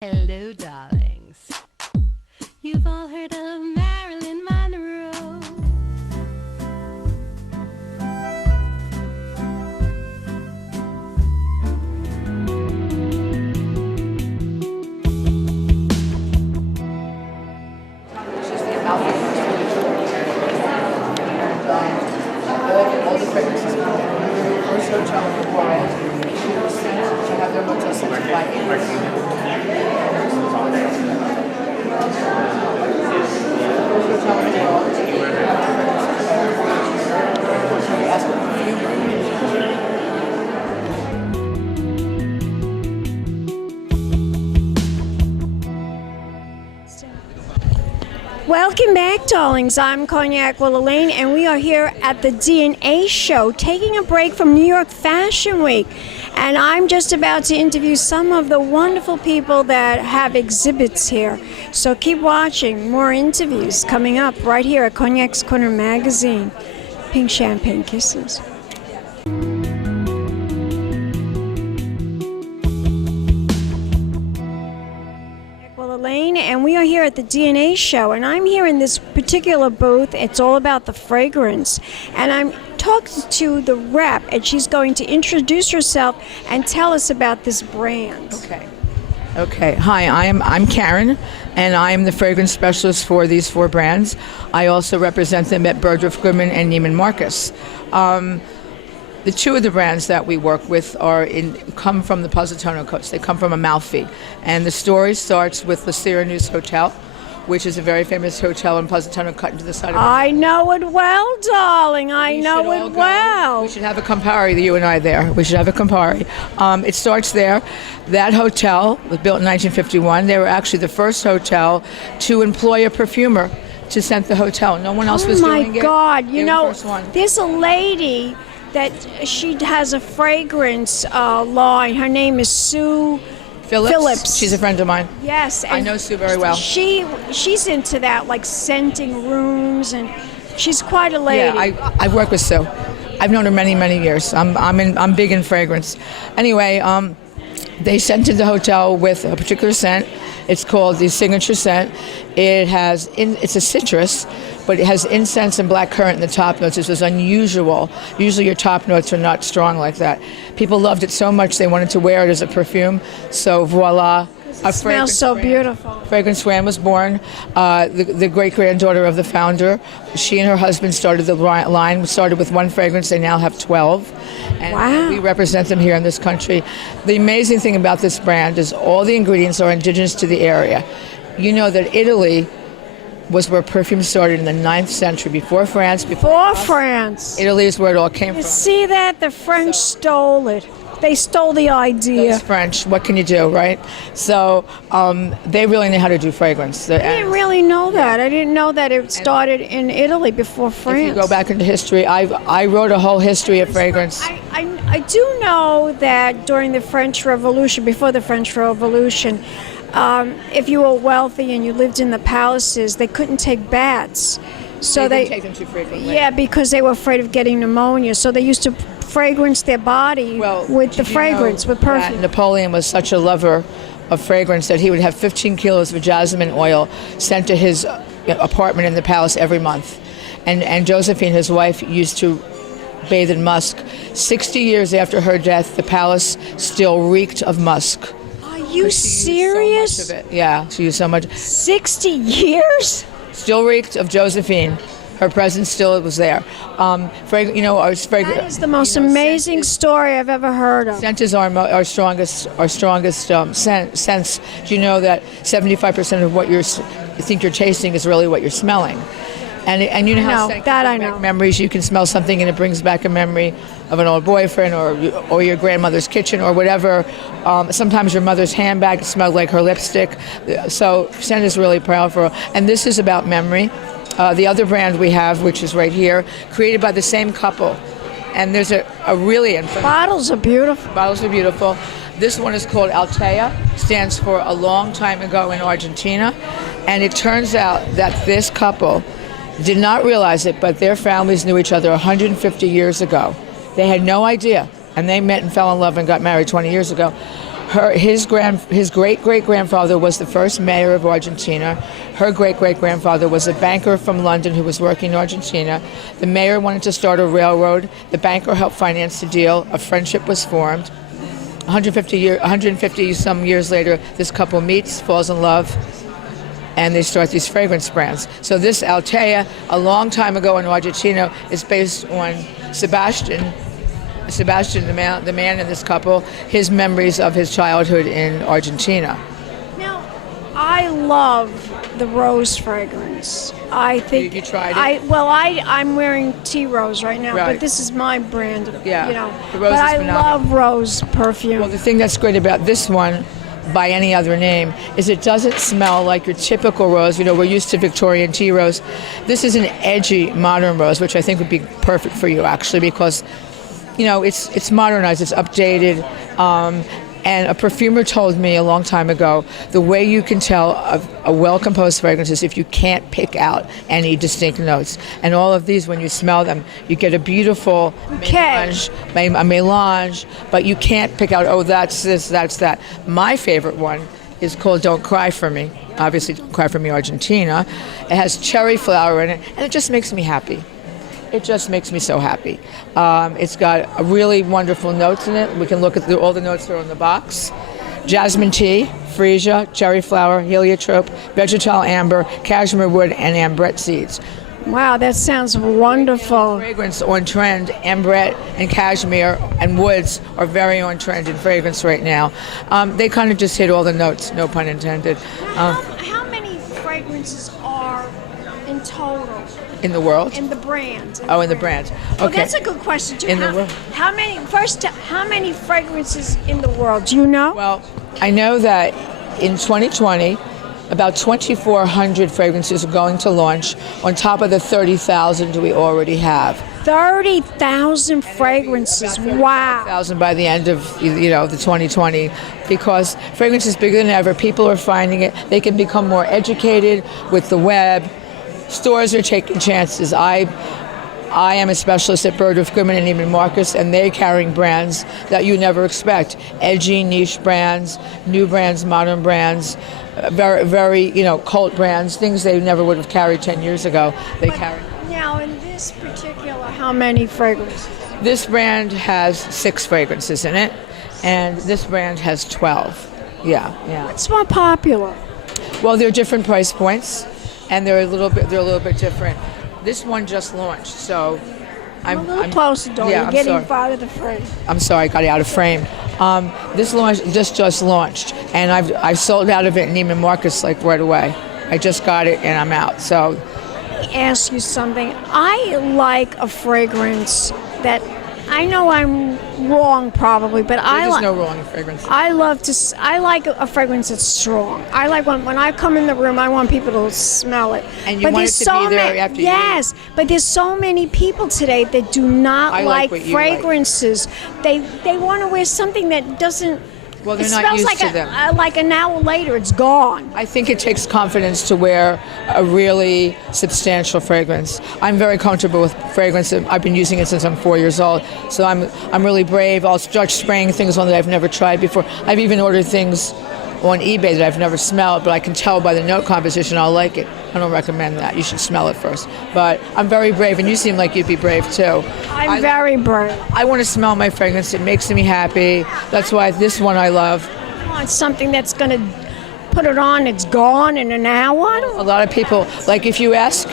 Hello, darlings. You've all heard of Marilyn Monroe. She's the Amalfi all the fragrances first hotel in the world to have their hotel scented by Welcome back, darlings. I'm Cognac Wellerlane, and we are here at the DNA show, taking a break from New York Fashion Week. And I'm just about to interview some of the wonderful people that have exhibits here. So keep watching. More interviews coming up right here at Cognac's Corner Magazine. Pink Champagne Kisses. And we are here at the DNA show, and I'm here in this particular booth. It's all about the fragrance, and I'm talking to the rep, and she's going to introduce herself and tell us about this brand. Okay. Hi, I'm Karen, and I am the fragrance specialist for these four brands. I also represent them at Bergdorf Goodman and Neiman Marcus. The two of the brands that we work with come from the Positano Coast. They come from Amalfi. And the story starts with the Syracuse Hotel, which is a very famous hotel in Positano, cut into the side of it. I know it well, darling. I know it well. We should have a Campari, you and I there. We should have a Campari. It starts there. That hotel was built in 1951. They were actually the first hotel to employ a perfumer to scent the hotel. No one else was doing it. Oh my God. You know, the first one. there's a lady that she has a fragrance line. Her name is Sue Phillips. She's a friend of mine. Yes. I know Sue very well. She's into that, like scenting rooms, and she's quite a lady. Yeah, I've worked with Sue. I've known her many, many years. I'm big in fragrance. Anyway, they scented the hotel with a particular scent. It's called the signature scent. It's a citrus, but it has incense and blackcurrant in the top notes. This was unusual. Usually your top notes are not strong like that. People loved it so much they wanted to wear it as a perfume. So voila. It smells so beautiful. Fragrance brand was born. The great-granddaughter of the founder, she and her husband started the line. We started with one fragrance. They now have 12. And wow. We represent them here in this country. The amazing thing about this brand is all the ingredients are indigenous to the area. You know that Italy was where perfume started in the 9th century, before France. Before France. Italy is where it all came from. You see that? The French stole it. They stole the idea. Those French, what can you do, right? So they really know how to do fragrance. I didn't really know that. I didn't know that it started in Italy before France. If you go back into history, I wrote a whole history of fragrance. I do know that during the French Revolution, before the French Revolution, if you were wealthy and you lived in the palaces, they couldn't take baths. So they didn't take them too frequently. Yeah, because they were afraid of getting pneumonia. So they used to fragrance their body with the fragrance, with perfume. Napoleon was such a lover of fragrance that he would have 15 kilos of jasmine oil sent to his apartment in the palace every month. And Josephine, his wife, used to bathe in musk. 60 years after her death, the palace still reeked of musk. Are you serious? So much of it. Yeah, she used so much. 60 years? Still reeked of Josephine. Her presence still was there. That is the most amazing story I've ever heard of. Scent is our strongest sense. Do you know that 75% of what you think you're tasting is really what you're smelling? And you know how that I know. Memories, you can smell something and it brings back a memory of an old boyfriend or your grandmother's kitchen or whatever. Sometimes your mother's handbag smelled like her lipstick. So scent is really powerful. And this is about memory. The other brand we have, which is right here, created by the same couple. And there's a really... Bottles are beautiful. Bottles are beautiful. This one is called Altea, stands for a long time ago in Argentina. And it turns out that this couple did not realize it, but their families knew each other 150 years ago. They had no idea. And they met and fell in love and got married 20 years ago. His great-great-grandfather was the first mayor of Argentina. Her great-great-grandfather was a banker from London who was working in Argentina. The mayor wanted to start a railroad. The banker helped finance the deal. A friendship was formed. 150 some years later, this couple meets, falls in love, and they start these fragrance brands. So this Altea, a long time ago in Argentina, is based on Sebastian, the man in this couple, his memories of his childhood in Argentina. Now, I love the rose fragrance. I think you tried it? I'm wearing tea rose right now, Right. but this is my brand. Yeah, You know, the rose but is I phenomenal. love rose perfume. Well, the thing that's great about this one, by any other name, is it doesn't smell like your typical rose. You know, we're used to Victorian tea rose. This is an edgy modern rose, which I think would be perfect for you, actually, because you know, it's modernized, it's updated, and a perfumer told me a long time ago, the way you can tell a well-composed fragrance is if you can't pick out any distinct notes. And all of these, when you smell them, you get a beautiful melange, but you can't pick out, oh, that's this, that's that. My favorite one is called Don't Cry For Me. Obviously, Don't Cry For Me, Argentina. It has cherry flower in it, and it just makes me happy. It just makes me so happy. It's got a really wonderful notes in it. We can look at all the notes that are on the box. Jasmine tea, freesia, cherry flower, heliotrope, vegetal amber, cashmere wood, and ambrette seeds. Wow, that sounds wonderful. Fragrance on trend, ambrette and cashmere and woods are very on trend in fragrance right now. They kind of just hit all the notes, no pun intended. How many fragrances are in total? In the world? In the brand. In the brand. Okay. Well, that's a good question too. In the world. How many fragrances in the world? Do you know? Well, I know that in 2020, about 2,400 fragrances are going to launch on top of the 30,000 we already have. 30,000 fragrances. Wow. 1,000 by the end of the 2020, because fragrance is bigger than ever. People are finding it. They can become more educated with the web. Stores are taking chances. I am a specialist at Bergdorf Goodman and Neiman Marcus, and they're carrying brands that you never expect. Edgy, niche brands, new brands, modern brands, very, very, cult brands, things they never would have carried 10 years ago. They carry. Now, in this particular, how many fragrances? This brand has 6 fragrances in it, and this brand has 12. Yeah. What's more popular? Well, they're different price points, and they're a little bit different. This one just launched, so I'm a little closer, Dawn. Yeah, You're I'm getting sorry. out of the frame. I'm sorry, I got it out of frame. This just launched, and I sold out of it in Neiman Marcus like right away. I just got it, and I'm out. So, Let me ask you something. I like a fragrance that I know I'm wrong probably, but there's no wrong in fragrance. I like a fragrance that's strong. I like when I come in the room, I want people to smell it. And you want it to be there after you Yes, but there's so many people today that do not I like what you fragrances. They want to wear something that doesn't. Well, they're it not smells used like to them. like an hour later, it's gone. I think it takes confidence to wear a really substantial fragrance. I'm very comfortable with fragrance. I've been using it since I'm 4 years old, so I'm really brave. I'll start spraying things on that I've never tried before. I've even ordered things on eBay that I've never smelled, but I can tell by the note composition I'll like it. I don't recommend that. You should smell it first. But I'm very brave, and you seem like you'd be brave too. I'm very brave. I want to smell my fragrance. It makes me happy. That's why this one I love. I want something that's going to put it on, it's gone in an hour. A lot of people, like if you ask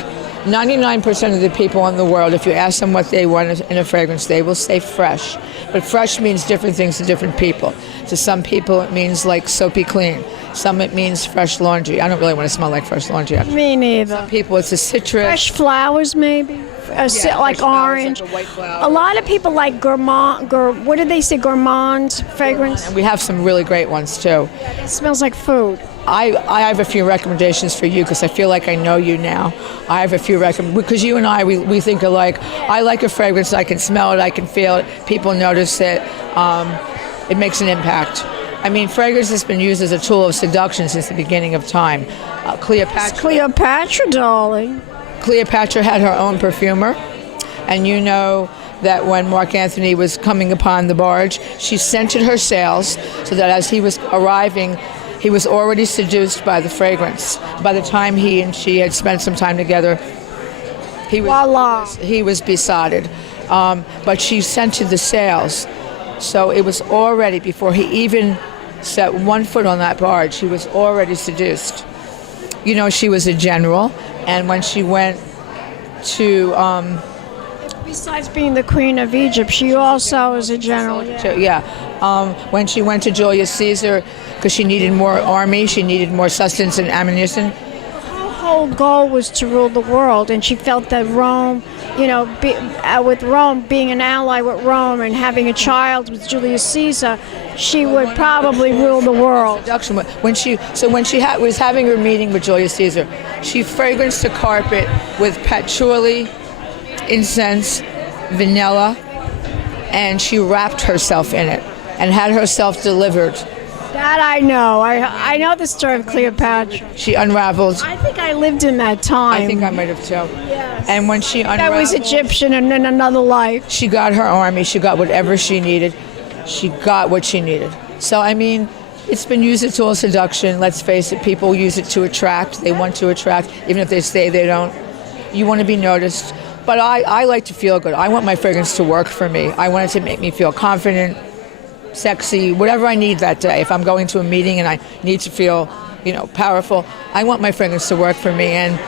99% of the people in the world, if you ask them what they want in a fragrance, they will say fresh. But fresh means different things to different people. To some people, it means like soapy clean. Some it means fresh laundry. I don't really want to smell like fresh laundry. Actually. Me neither. Some people, it's a citrus. Fresh flowers, maybe. Like fresh flowers, orange. like a white flower. A lot of people like gourmand. What did they say? Gourmand fragrance. And we have some really great ones too. It smells like food. I have a few recommendations for you because I feel like I know you now. I have a few because you and I, we think alike. I like a fragrance. I can smell it. I can feel it. People notice it. It makes an impact. I mean, fragrance has been used as a tool of seduction since the beginning of time. It's Cleopatra, darling. Cleopatra had her own perfumer, and you know that when Mark Anthony was coming upon the barge, she scented her sails so that as he was arriving, he was already seduced by the fragrance. By the time he and she had spent some time together, he was besotted. But she scented the sails, so it was already, before he even set one foot on that barge, he was already seduced. You know, she was a general, and when she went to... Besides being the Queen of Egypt, she also was a general. When she went to Julius Caesar, because she needed more army, she needed more sustenance and ammunition. Her whole goal was to rule the world, and she felt that Rome, with Rome, being an ally with Rome and having a child with Julius Caesar, she would probably rule the world. When she was having her meeting with Julius Caesar, she fragranced the carpet with patchouli, incense, vanilla, and she wrapped herself in it and had herself delivered. That I know. I know the story of Cleopatra. She unraveled. I think I lived in that time. I think I might have too. Yes. And when she unraveled, I was Egyptian and in another life. She got her army. She got whatever she needed. She got what she needed. So, I mean, it's been used as all seduction. Let's face it, people use it to attract. They want to attract, even if they say they don't. You want to be noticed. But I like to feel good. I want my fragrance to work for me. I want it to make me feel confident, sexy, whatever I need that day. If I'm going to a meeting and I need to feel, powerful, I want my fragrance to work for me, and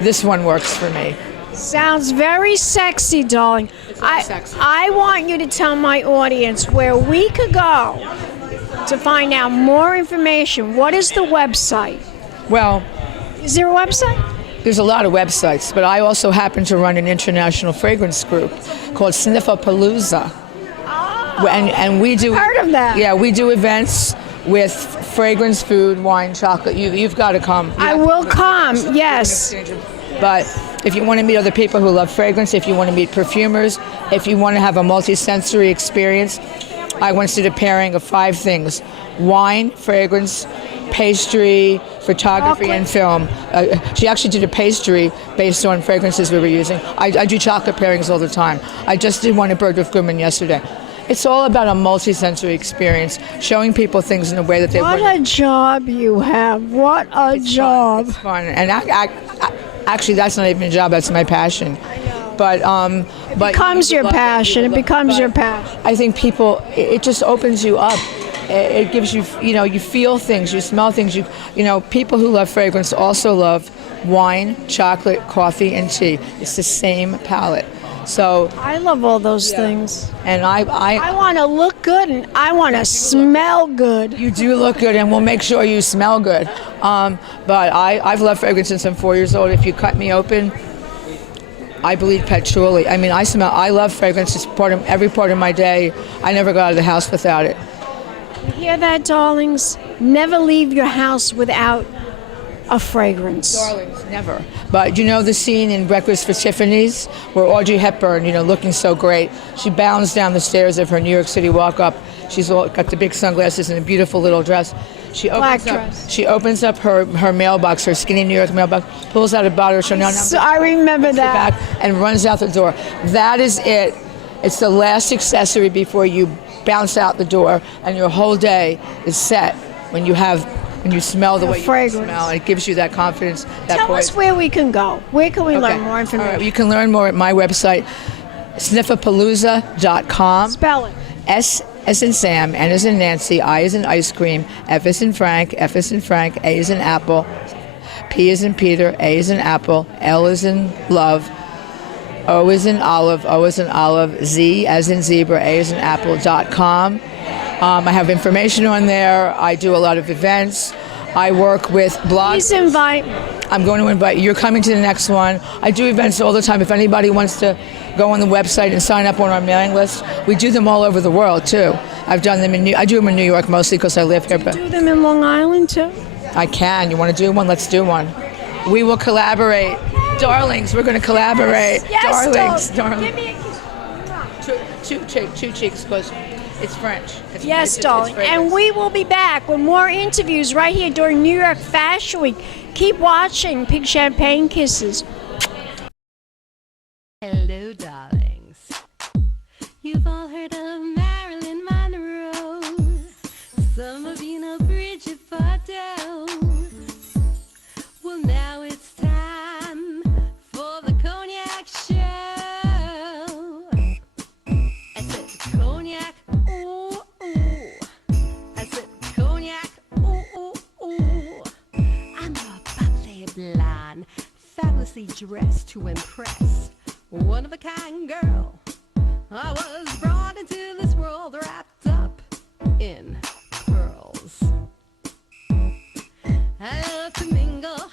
this one works for me. Sounds very sexy, darling. Sexy. I want you to tell my audience where we could go to find out more information. What is the website? Well, is there a website? There's a lot of websites, but I also happen to run an international fragrance group called Sniffapalooza. Oh, and we do... heard of that. Yeah, we do events with fragrance, food, wine, chocolate. You've got to come. I will come, yes. But if you want to meet other people who love fragrance, if you want to meet perfumers, if you want to have a multi-sensory experience, I once did a pairing of 5 things: wine, fragrance, pastry, photography, and film. She actually did a pastry based on fragrances we were using. I do chocolate pairings all the time. I just did one at Bergdorf Goodman yesterday. It's all about a multi-sensory experience, showing people things in a way that they wouldn't. What a job you have. What a job. It's fun. And actually, that's not even a job. That's my passion. I know. But it becomes your passion. It becomes your passion. I think people, it just opens you up. It gives you, you feel things, you smell things. People who love fragrance also love wine, chocolate, coffee, and tea. It's the same palette. So I love all those things. And I want to look good, and I want to smell good. You do look good, and we'll make sure you smell good. But I've loved fragrance since I'm 4 years old. If you cut me open, I bleed patchouli. I mean, I love fragrance. It's every part of my day. I never go out of the house without it. You hear that, darlings? Never leave your house without a fragrance. Darlings, never. But the scene in Breakfast for Tiffany's where Audrey Hepburn, looking so great, she bounds down the stairs of her New York City walk-up. She's got the big sunglasses and a beautiful little dress. She opens up her mailbox, her skinny New York mailbox, pulls out a bottle of Chanel. So I remember that. And runs out the door. That is it. It's the last accessory before you bounce out the door, and your whole day is set when you smell the way you smell. It gives you that confidence. Tell us where we can go. Where can we learn more information? All right, you can learn more at my website, sniffapalooza.com. Spell it. S as in Sam, N as in Nancy, I as in ice cream, F as in Frank, F as in Frank, A as in apple, P as in Peter, A as in apple, L as in love, O as in olive, O as in olive, Z as in zebra, A as in apple.com. I have information on there. I do a lot of events. I work with bloggers. Please invite. I'm going to invite you. You're coming to the next one. I do events all the time. If anybody wants to go on the website and sign up on our mailing list, we do them all over the world too. I've done them I do them in New York mostly because I live here. Do you do them in Long Island too? I can. You want to do one? Let's do one. We will collaborate. Darlings, we're going to collaborate. Yes, darlings. Give me a kiss. Two cheeks, because it's French. Yes, darling. And we will be back with more interviews right here during New York Fashion Week. Keep watching Pink Champagne Kisses. Hello, darlings. flawlessly dressed to impress. One of a kind girl. I was brought into this world wrapped up in pearls. I love to mingle,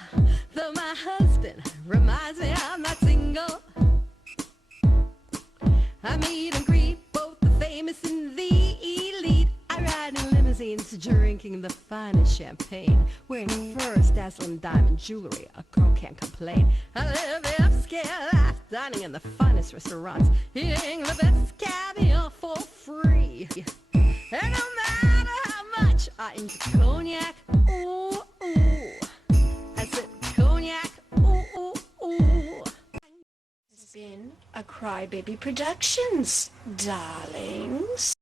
though my husband reminds me I'm not single. I meet and greet both the famous and the elite. I ride in limousines, drinking the finest champagne, wearing furs, dazzling diamond jewelry. A girl can't complain. I live the upscale life, dining in the finest restaurants, eating the best caviar for free. And no matter how much I enjoy cognac, ooh, ooh, I said cognac, ooh, ooh, ooh. It's been a Crybaby Productions, darlings.